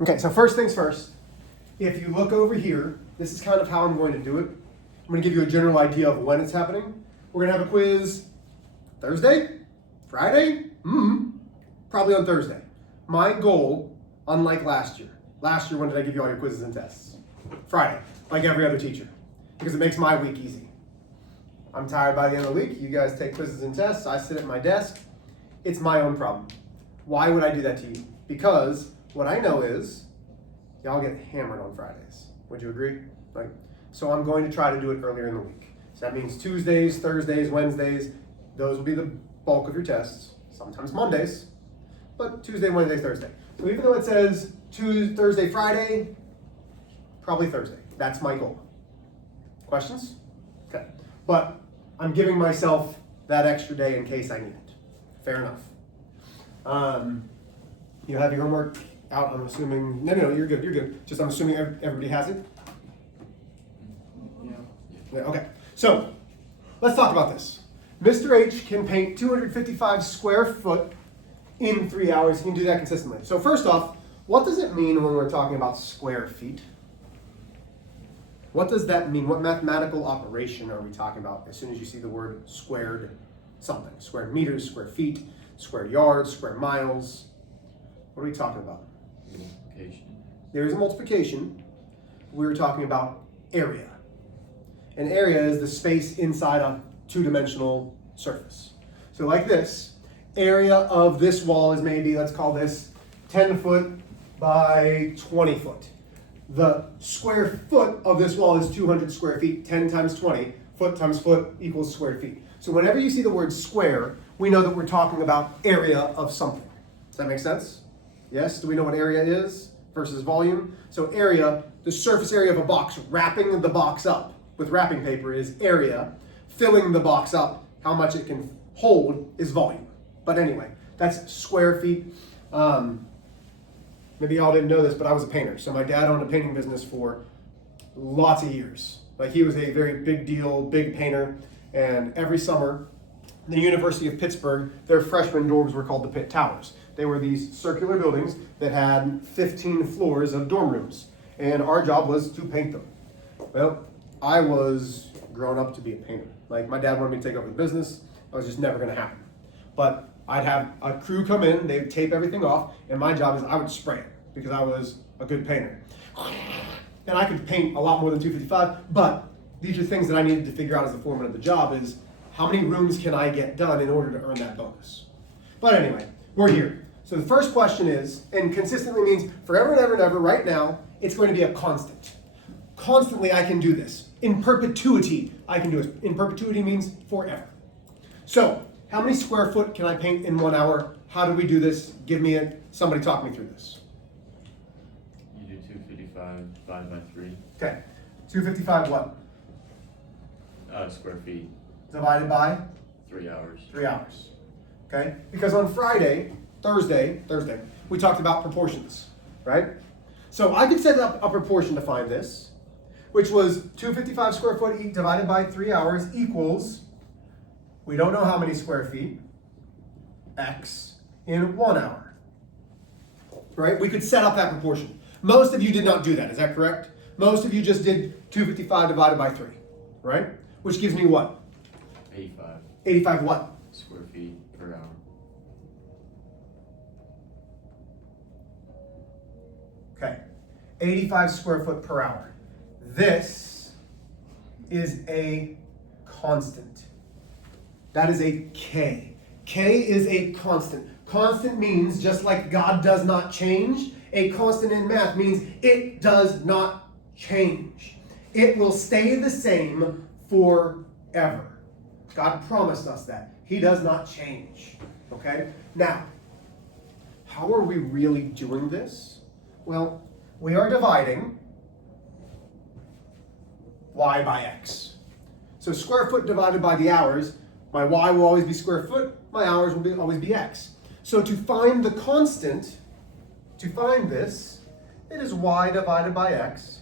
Okay, so first things first. If you look over here, this is kind of how I'm going to do it. I'm going to give you a general idea of when it's happening. We're going to have a quiz Thursday, Friday, probably on Thursday. My goal, unlike last year, when did I give you all your quizzes and tests? Friday, like every other teacher, because it makes my week easy. I'm tired by the end of the week. You guys take quizzes and tests. I sit at my desk. It's my own problem. Why would I do that to you? Because what I know is y'all get hammered on Fridays. Would you agree? Right. So I'm going to try to do it earlier in the week. So that means Tuesdays, Thursdays, Wednesdays. Those will be the bulk of your tests. Sometimes Mondays, but Tuesday, Wednesday, Thursday. So even though it says Tuesday, Thursday, Friday, probably Thursday. That's my goal. Questions? Okay. But I'm giving myself that extra day in case I need it. Fair enough. You have your homework out, I'm assuming. No, you're good. Just I'm assuming everybody has it? Yeah. Okay. So, let's talk about this. Mr. H can paint 255 square foot in 3 hours. He can do that consistently. So first off, what does it mean when we're talking about square feet? What does that mean? What mathematical operation are we talking about as soon as you see the word squared something? Square meters, square feet, square yards, square miles. What are we talking about? Multiplication. There is a multiplication. We're talking about area. An area is the space inside a two-dimensional surface. So like this, area of this wall is maybe, let's call this 10 foot by 20 foot. The square foot of this wall is 200 square feet. 10 times 20, foot times foot equals square feet. So whenever you see the word square, we know that we're talking about area of something. Does that make sense? Yes? Do we know what area is versus volume? So area, the surface area of a box, wrapping the box up with wrapping paper is area. Filling the box up, how much it can hold, is volume. But anyway, that's square feet. Maybe y'all didn't know this, but I was a painter. So my dad owned a painting business for lots of years. Like he was a very big deal, big painter. And every summer, the University of Pittsburgh, their freshman dorms were called the Pitt Towers. They were these circular buildings that had 15 floors of dorm rooms. And our job was to paint them. Well, I was grown up to be a painter. Like my dad wanted me to take over the business. It was just never going to happen. But I'd have a crew come in, they'd tape everything off, and my job is I would spray it because I was a good painter. And I could paint a lot more than 255, but these are things that I needed to figure out as the foreman of the job is how many rooms can I get done in order to earn that bonus? But anyway, we're here. So the first question is, and consistently means forever and ever and ever, right now, it's going to be a constant. Constantly I can do this. In perpetuity, I can do it. In perpetuity means forever. So, how many square foot can I paint in 1 hour? How do we do this? Give me it. Somebody talk me through this. You do 255 divided by 3. Okay. 255 what? Square feet. Divided by? 3 hours. 3 hours. Okay? Because on Thursday, we talked about proportions, right? So I could set up a proportion to find this, which was 255 square foot divided by 3 hours equals, we don't know how many square feet, x in 1 hour, right? We could set up that proportion. Most of you did not do that, is that correct? Most of you just did 255 divided by 3, right? Which gives me what? 85. 85 what? Square feet per hour. Okay, 85 square foot per hour. This is a constant. That is a K. K is a constant. Constant means, just like God does not change, a constant in math means it does not change. It will stay the same forever. God promised us that. He does not change. Okay? Now, how are we really doing this? Well, we are dividing y by x. So square foot divided by the hours, my y will always be square foot, my hours will always be x. So to find the constant, to find this, it is y divided by x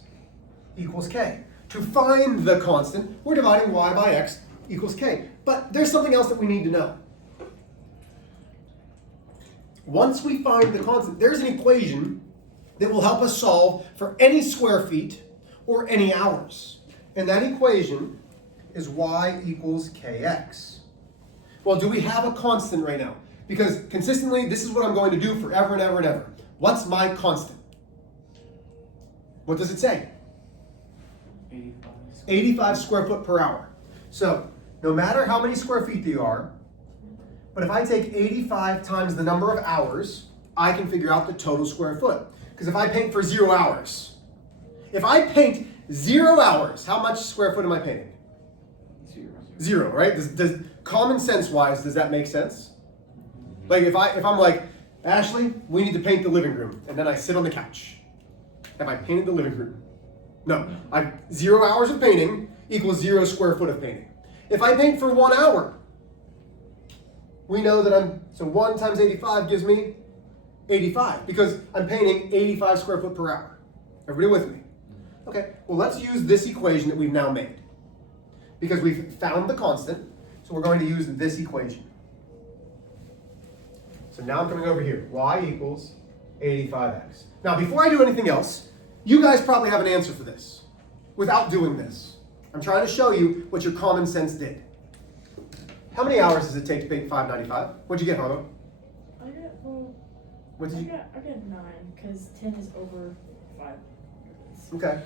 equals k. To find the constant, we're dividing y by x equals k. But there's something else that we need to know. Once we find the constant, there's an equation that will help us solve for any square feet or any hours. And that equation is y equals kx. Well, do we have a constant right now? Because consistently, this is what I'm going to do forever and ever and ever. What's my constant? What does it say? 85 square foot per hour. So, no matter how many square feet they are, but if I take 85 times the number of hours, I can figure out the total square foot. Because if I paint for 0 hours, if I paint 0 hours, how much square foot am I painting? 0, right? Does common sense wise, does that make sense? Like if I'm like, Ashley, we need to paint the living room, and then I sit on the couch. Have I painted the living room? No. 0 hours of painting equals 0 square foot of painting. If I paint for 1 hour, we know that so 1 times 85 gives me 85, because I'm painting 85 square foot per hour. Everybody with me? Okay, well let's use this equation that we've now made. Because we've found the constant, so we're going to use this equation. So now I'm coming over here, y equals 85x. Now before I do anything else, you guys probably have an answer for this, without doing this. I'm trying to show you what your common sense did. How many hours does it take to paint 595? What'd you get, Homo? What did you? I got 9, because 10 is over 5. Okay.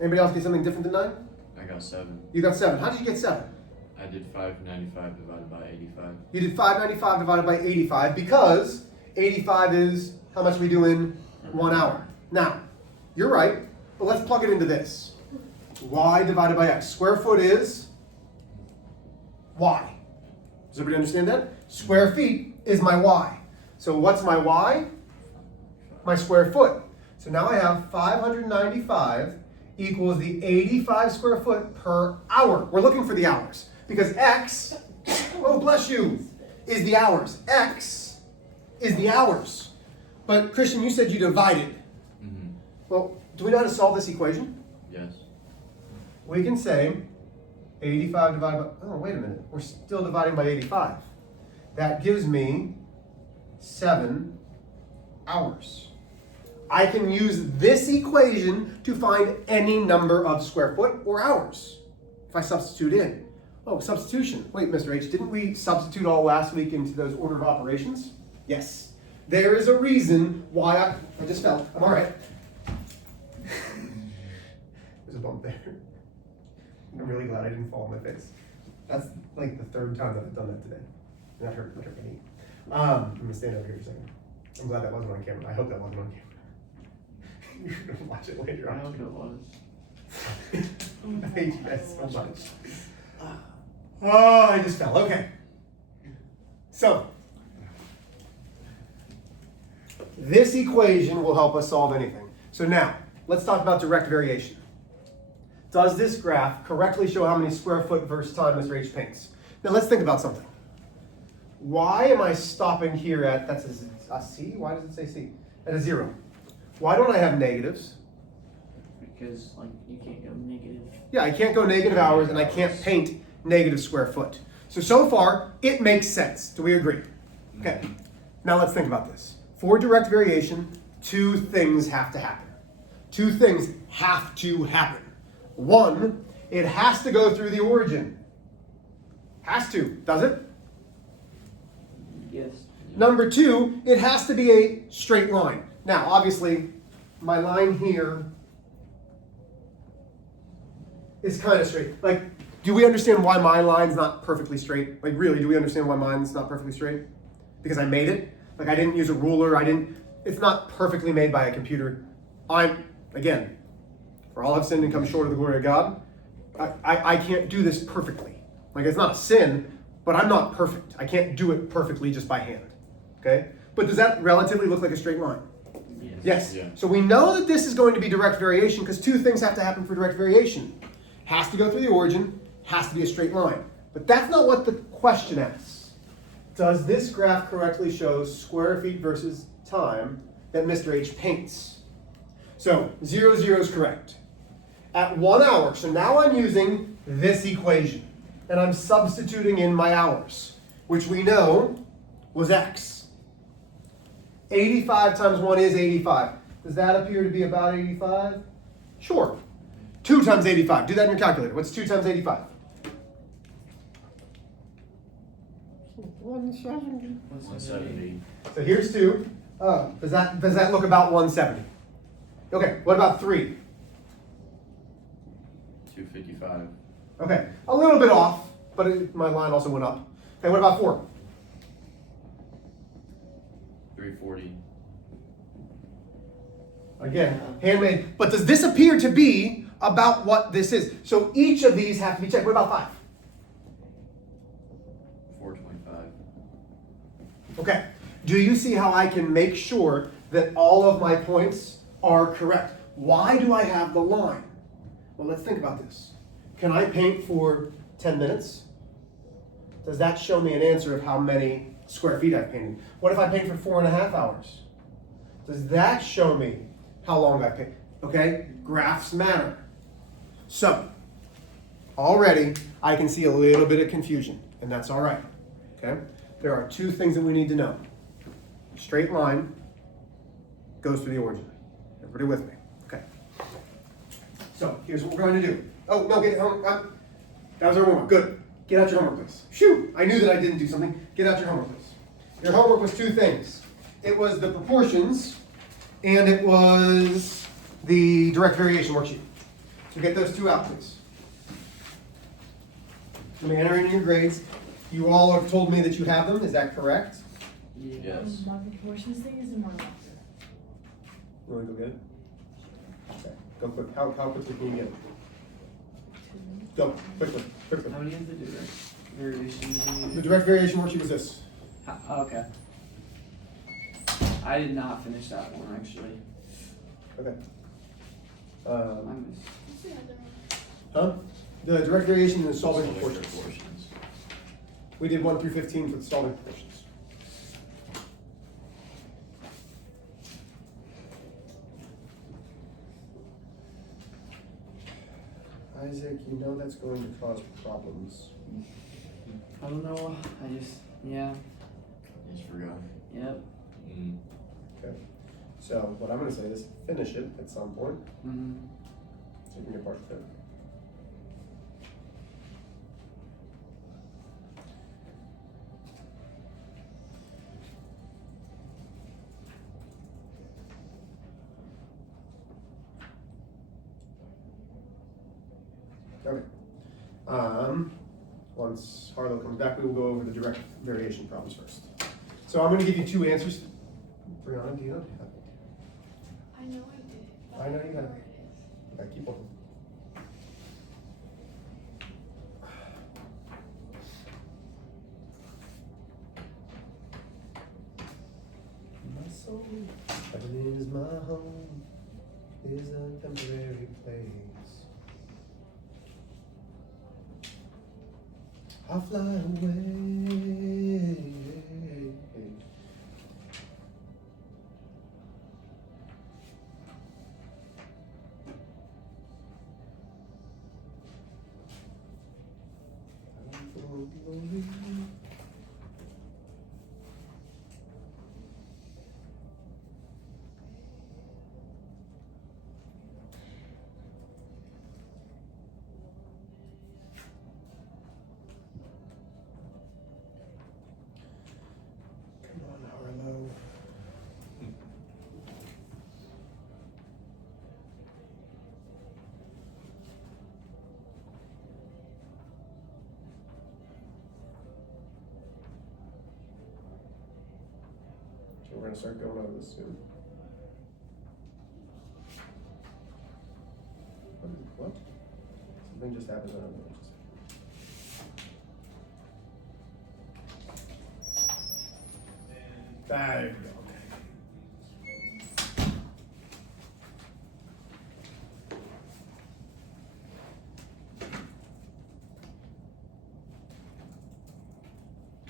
Anybody else get something different than 9? I got 7. You got 7. How did you get 7? I did 595 divided by 85. You did 595 divided by 85 because 85 is how much we do in 1 hour. Now, you're right, but let's plug it into this. Y divided by x. Square foot is y. Does everybody understand that? Square feet is my y. So what's my y? My square foot. So now I have 595 equals the 85 square foot per hour. We're looking for the hours because x, oh bless you, is the hours. X is the hours. But Christian, you said you divided. Well, do we know how to solve this equation? Yes. We can say 85 divided by, oh wait a minute, we're still dividing by 85. That gives me 7 hours. I can use this equation to find any number of square foot or hours if I substitute in. Oh, substitution. Wait, Mr. H, didn't we substitute all last week into those order of operations? Yes. There is a reason why I just fell. I'm all right. There's a bump there. I'm really glad I didn't fall on my face. That's like the 3rd time that I've done that today. And that hurt my knee. I'm going to stand over here a second. I'm glad that wasn't on camera. I hope that wasn't on camera. You're going to watch it later on. I hope it was. I hate you guys so much. Oh, I just fell. Okay. So, this equation will help us solve anything. So now, let's talk about direct variation. Does this graph correctly show how many square foot versus time Mr. H paints? Now let's think about something. Why am I stopping here at, that's a C? Why does it say C? At a 0. Why don't I have negatives? Because you can't go negative. Yeah, I can't go negative hours and I can't paint negative square foot. So far, it makes sense. Do we agree? Okay, now let's think about this. For direct variation, 2 things have to happen. 2 things have to happen. 1, it has to go through the origin. Has to, does it? Yes. Number 2, it has to be a straight line. Now, obviously, my line here is kind of straight. Like, do we understand why my line's not perfectly straight? Like, really, do we understand why mine's not perfectly straight? Because I made it. Like, I didn't use a ruler. It's not perfectly made by a computer. Again, for all have sinned and come short of the glory of God, I can't do this perfectly. Like, it's not a sin, but I'm not perfect. I can't do it perfectly just by hand. Okay? But does that relatively look like a straight line? Yes. Yeah. So we know that this is going to be direct variation because 2 things have to happen for direct variation. Has to go through the origin, has to be a straight line. But that's not what the question asks. Does this graph correctly show square feet versus time that Mr. H paints? So 0, 0 is correct. At 1 hour, so now I'm using this equation, and I'm substituting in my hours, which we know was x. 85 times 1 is 85. Does that appear to be about 85? Sure. 2 times 85. Do that in your calculator. What's 2 times 85? 170. 170. So here's 2. Does that look about 170? Okay, what about 3? 255. Okay, a little bit off, but my line also went up. Okay, what about 4? 340. Again, handmade. But does this appear to be about what this is? So each of these have to be checked. What about 5? 425. Okay. Do you see how I can make sure that all of my points are correct? Why do I have the line? Well, let's think about this. Can I paint for 10 minutes? Does that show me an answer of how many square feet I've painted? What if I paint for 4.5 hours? Does that show me how long I paint? Okay, graphs matter. So, already I can see a little bit of confusion, and that's all right. Okay, there are 2 things that we need to know. Straight line goes through the origin. Everybody with me? Okay. So here's what we're going to do. Oh no, get home. That was our homework. Good. Get out your homework, please. Phew! I knew that I didn't do something. Get out your homework, please. Your homework was 2 things. It was the proportions, and it was the direct variation worksheet. So get those 2 out, please. Let me enter in your grades. You all have told me that you have them. Is that correct? Yes. My proportions thing is in my locker. You want to go get it? Okay. Go quick. How quickly can you get it? 2 minutes. Go quickly. Quickly. How many is the direct variation? The direct variation worksheet was this. Okay. I did not finish that one actually. Okay. I missed. Huh? The direct variation and the solving Solving proportions. proportions. We did 1 through 15 for the solving proportions. Isaac, you know that's going to cause problems. I don't know. Yeah. Just forgot. Yep. Mm. Okay. So what I'm going to say is finish it at some point Mm-hmm. so you can get partial credit. Okay. Once Harlow comes back, we will go over the direct variation problems first. So I'm going to give you 2 answers. Brianna, do you not have it? I know I did. But I know don't you have where it. it is. Okay, keep looking. My soul, heaven is my home, is a temporary place. I'll fly away. Come on, Harlow. We're going to start going over this soon. What? Something just happened. I don't know. There you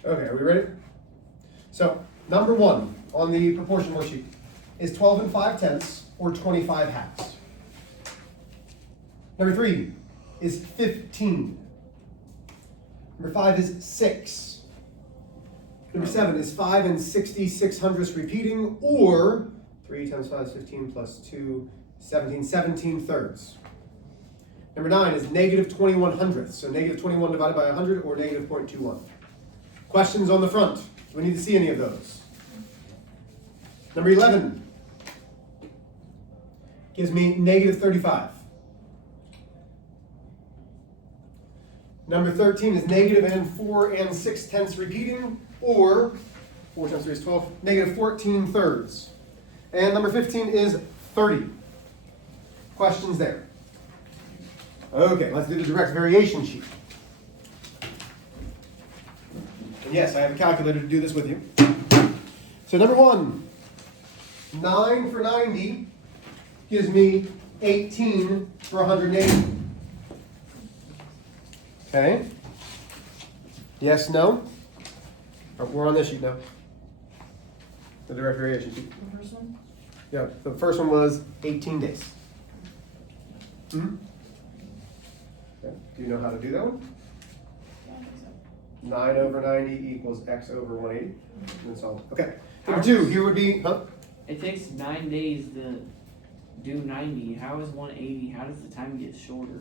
go. Okay, are we ready? So, number 1 on the proportion worksheet is 12 5/10 or 25 halves. Number 3 is 15. Number 5 is 6. Number 7 is 5 and 66 hundredths repeating, or 3 times 5 is 15 plus 2, 17. 17 thirds. Number 9 is negative 21 hundredths. So negative 21 divided by 100 or negative 0.21. Questions on the front. Do we need to see any of those? Number 11 gives me negative 35. Number 13 is negative and 4 and 6 tenths repeating, or 4 times 3 is 12, negative 14 thirds. And number 15 is 30. Questions there? Okay, let's do the direct variation sheet. And yes, I have a calculator to do this with you. So number 1, 9 for 90 gives me 18 for 180. Okay. Yes, no? We're on this sheet now. The direct variation sheet. The first one? Yeah, the first one was 18 days. Hmm? Okay. Do you know how to do that one? Yeah, I think so. 9 over 90 equals x over 180. That's all. Okay. Number 2, here would be, It takes 9 days to do 90. How is 180? How does the time get shorter?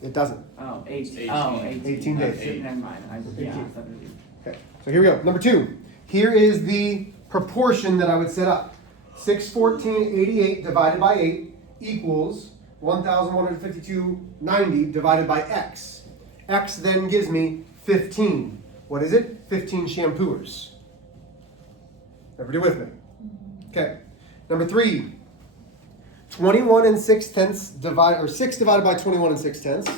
It doesn't. Oh, 18. 18. Oh, 18. 18 days. Shit, never mind. Yeah, 18. I thought it was. Okay, so here we go. Number 2. Here is the proportion that I would set up. 614.88 divided by 8 equals 1,152.90 divided by x. X then gives me 15. What is it? 15 shampooers. Everybody with me? Okay. Number 3. 21 and 6 tenths divide, or 6 divided by 21 and 6 tenths.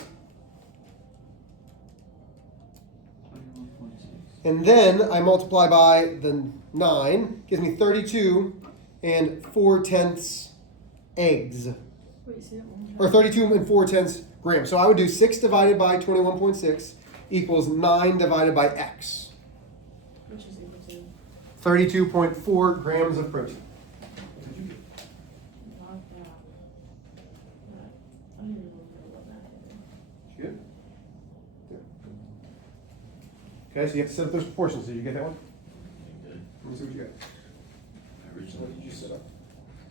21.6. And then I multiply by the 9, gives me 32 and 4 tenths eggs. Wait, say that one more time. Or 32 and 4 tenths grams. So I would do 6 divided by 21.6 equals 9 divided by x. Which is equal to 32.4 grams of protein. not that. I don't even know what that is. Good. Okay, so you have to set up those proportions. Did you get that one? You did. Let me see what you got. Originally, What did you set up?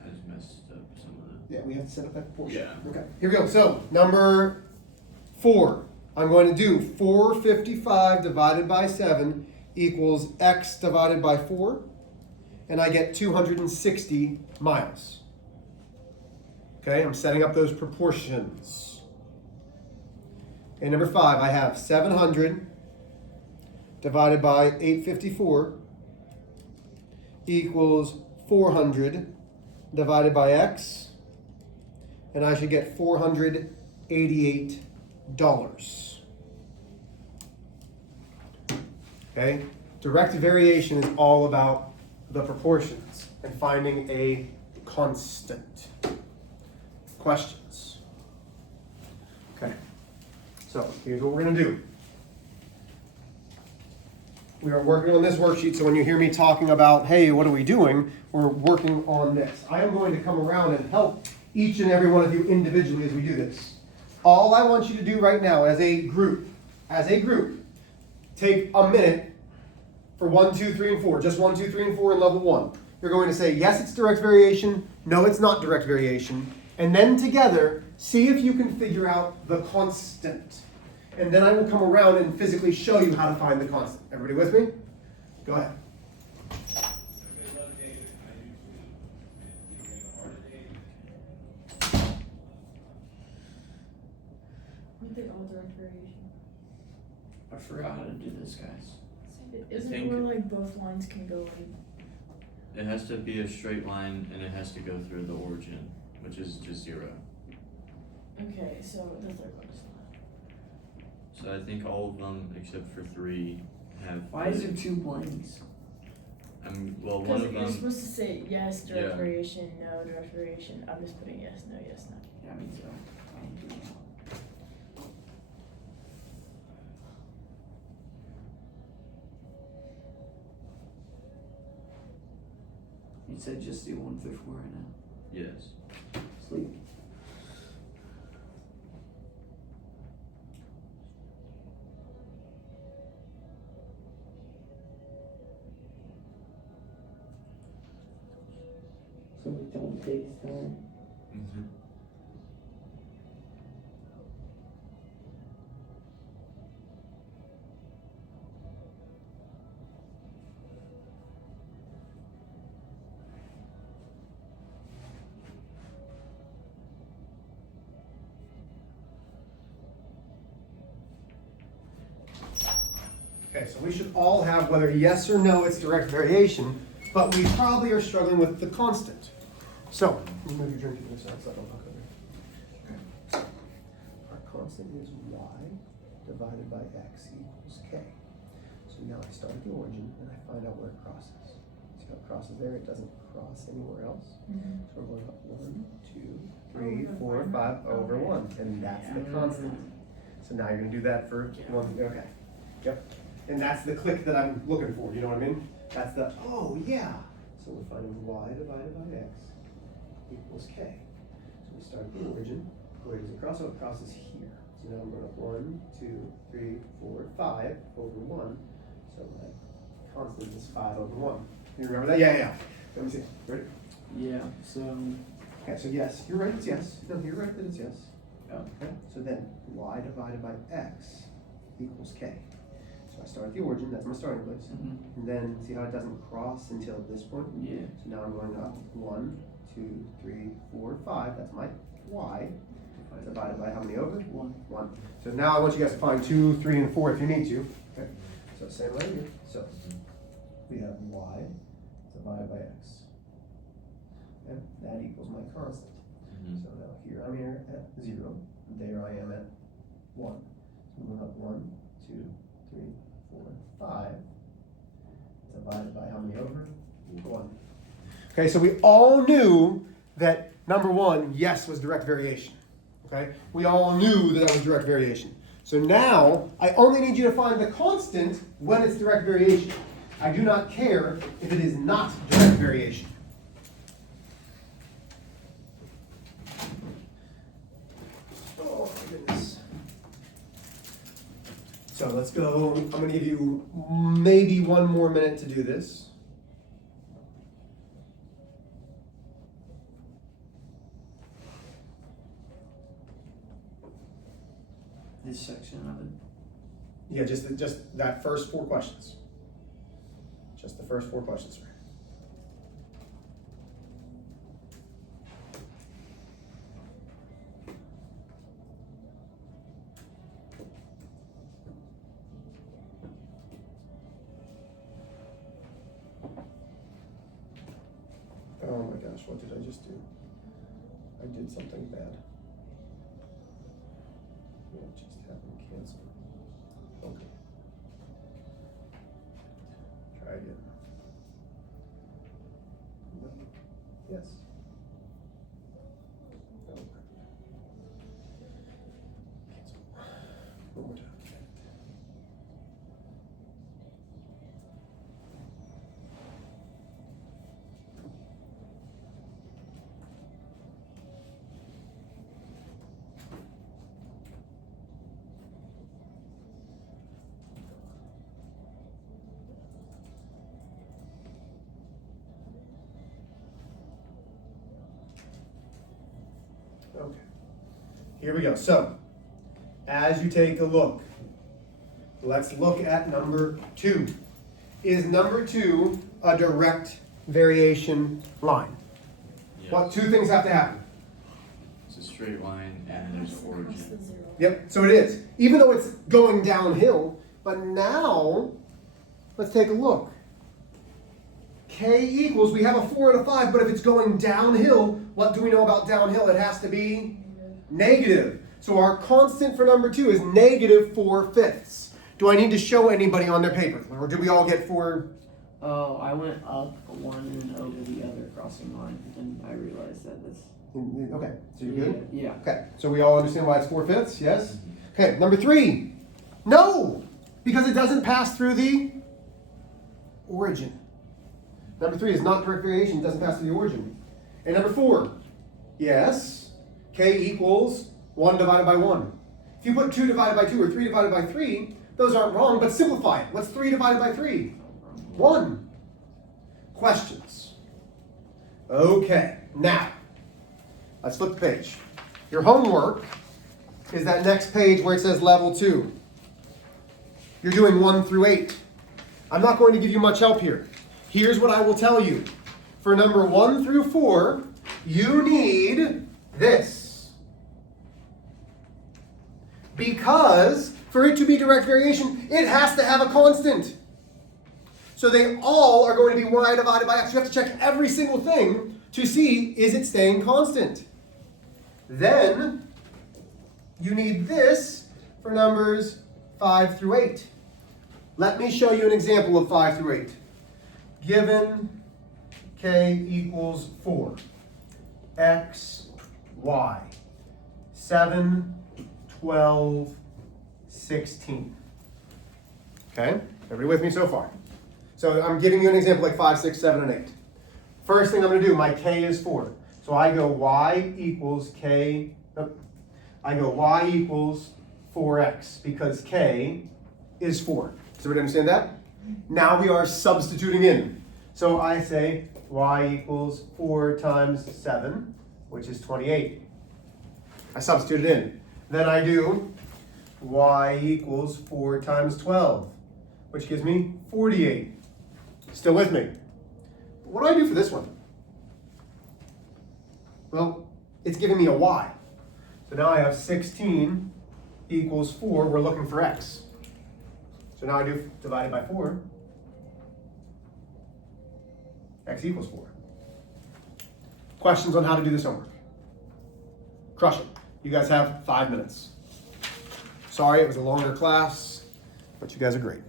I just messed up some of the. Yeah, we have to set up that proportion. Yeah. Okay, here we go. So, number 4. I'm going to do 455 divided by 7 equals x divided by 4. And I get 260 miles. Okay, I'm setting up those proportions. Okay, number 5, I have 700 divided by 854 equals 400 divided by x. And I should get $488. Okay? Direct variation is all about the proportions and finding a constant. Questions? Okay. So here's what we're going to do. We are working on this worksheet, so when you hear me talking about, hey, what are we doing? We're working on this. I am going to come around and help each and every one of you individually as we do this. All I want you to do right now as a group, take a minute for 1, 2, 3, and 4. Just 1, 2, 3, and 4 in level 1. You're going to say, yes, it's direct variation. No, it's not direct variation. And then together, see if you can figure out the constant. And then I will come around and physically show you how to find the constant. Everybody with me? Go ahead. I think all direct variation. I forgot how to do this, guys. Isn't think- it where like both lines can go like It has to be a straight line and it has to go through the origin, which is just 0. okay, so the third one is not. So I think all of them except for 3 have. Why is there 2 blanks? Well, one Because of you're them. supposed to say yes, direct Yeah. variation, no, direct variation. I'm just putting yes, no, yes, no. Yeah, me too. You said just do 1 through 4 right now. Yes. Sleep. So takes time. Mhm. Okay, so we should all have whether yes or no it's direct variation, but we probably are struggling with the constant. So, let me move your drink to the side so I don't knock over. Okay. Our constant is y divided by x equals k. So now I start at the origin and I find out where it crosses. See how it crosses there? It doesn't cross anywhere else. So we're going up 1, 2, 3, 4, 5 over 1, and that's the constant. So now you're going to do that for one. Okay. Yep. And that's the click that I'm looking for. You know what I mean? That's the, oh yeah. So we're finding y divided by x equals k. So we start at the origin. Where does it cross? Oh, it crosses here. So now I'm going up 1, 2, 3, 4, 5 over 1. So my constant is 5 over 1. You remember that? Yeah, yeah. Let me see. Ready? Yeah, so. Okay, so yes, you're right, it's yes. No, you're right that it's yes. Oh. Okay, so then y divided by x equals k. So I start at the origin, that's my starting place. And then see how it doesn't cross until this point? Yeah. So now I'm going up 1, 2, 3, 4, 5. That's my y. Divided by how many over? 1. So now I want you guys to find 2, 3, and 4 if you need to. Okay. So same right here. So we have y divided by x. Okay. That equals my constant. So now here I'm here at 0. There I am at 1. So I'm going up 1, 2, 3, 4, 5. Divided by how many over? 1. Okay, so we all knew that number 1, yes, was direct variation. Okay, we all knew that was direct variation. So now I only need you to find the constant when it's direct variation. I do not care if it is not direct variation. Oh my goodness. So let's go. I'm going to give you maybe 1 more minute to do this. This section of it. Yeah, just that first 4 questions. Just the first 4 questions, sir. Oh my gosh, what did I just do? I did something bad. It just happened, cancel. Okay. Try again. No. Yes. No. Cancel. One more time. Okay, here we go. So, as you take a look, let's look at number 2. Is number 2 a direct variation line? Yes. What 2 things have to happen? It's a straight line and there's an origin. Yep, so it is. Even though it's going downhill, but now, let's take a look. K equals, we have a 4 and a 5, but if it's going downhill, what do we know about downhill? It has to be negative. So our constant for number 2 is negative 4/5. Do I need to show anybody on their paper? Or did we all get 4? Oh, I went up 1 and over the other crossing line, and I realized that that's. Okay, so you're good? Yeah. Okay, so we all understand why it's 4/5, yes? Okay, number 3. No, because it doesn't pass through the origin. Number 3 is not direct variation, it doesn't pass through the origin. And number 4, yes, k equals 1 divided by 1. If you put 2 divided by 2 or 3 divided by 3, those aren't wrong, but simplify it. What's 3 divided by 3? 1. Questions? Okay, now, Let's flip the page. Your homework is that next page where it says level 2. You're doing 1 through 8. I'm not going to give you much help here. Here's what I will tell you. For number 1 through 4, you need this. Because for it to be direct variation, it has to have a constant. So they all are going to be y divided by x. You have to check every single thing to see, is it staying constant? Then you need this for numbers 5 through 8. Let me show you an example of 5 through 8. Given k equals 4, x, y, 7, 12, 16. Okay? Everybody with me so far? So I'm giving you an example like 5, 6, 7, and 8. First thing I'm going to do, my k is 4. So I go y equals k, I go y equals 4x because k is 4. Does everybody understand that? Now we are substituting in. So I say y equals 4 times 7, which is 28. I substitute it in. Then I do y equals 4 times 12, which gives me 48. Still with me? What do I do for this one? Well, it's giving me a y. So now I have 16 equals 4. We're looking for x. So now I do divided by 4. X equals 4. Questions on how to do this homework? Crush it. You guys have 5 minutes. Sorry, it was a longer class, but you guys are great.